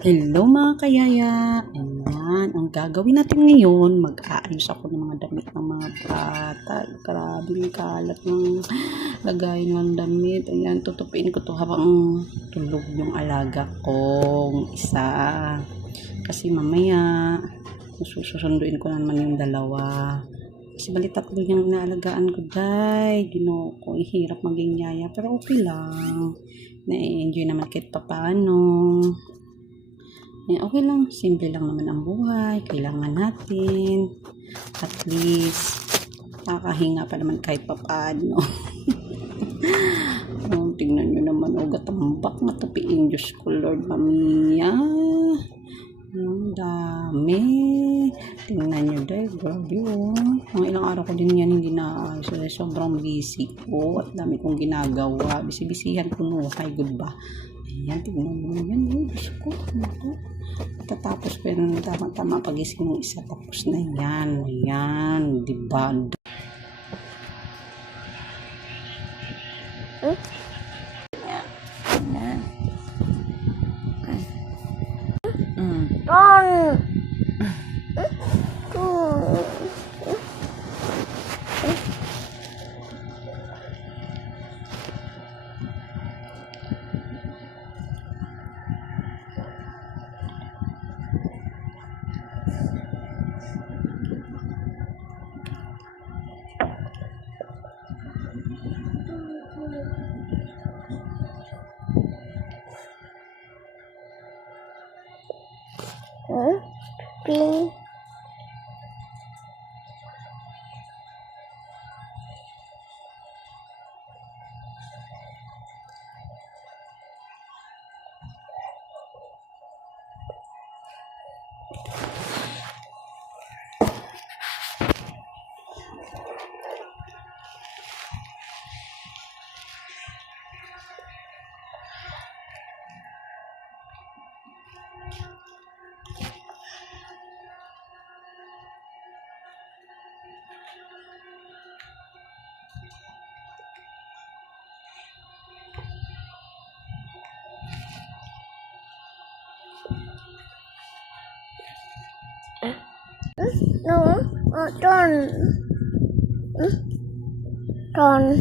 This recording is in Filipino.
Hello mga kayaya! Ayan, ang gagawin natin ngayon, mag-aayos ako ng mga damit ng mga bata. Grabing kalat ng lagayin ng damit. Ayan, tutupiin ko to habang tulog yung alaga kong isa. Kasi mamaya, susunduin ko naman yung dalawa. Kasi bali tatlo yung inaalagaan ko, day. Ginoo ko, hirap maging yaya. Pero okay lang. Na-enjoy naman kahit papaano. Okay lang, simple lang naman ang buhay. Kailangan natin at least kakahinga pa naman kahit papaano. Tingnan nyo naman, gatambak na tupiin. Diyos ko, Lord, Mamiya. Ang dami. Tingnan nyo, dahil grabe mga ilang araw ko din yan hindi na sobrang busy ko at dami kong ginagawa. Bisi-bisihan ko no. Hi, goodbye. Ayan, tingnan mo yan. Diyos ko, tatapos ko yan tama-tama pagising ng isa, tapos na yan. Ayan, diba? Please. No, don't. Don't.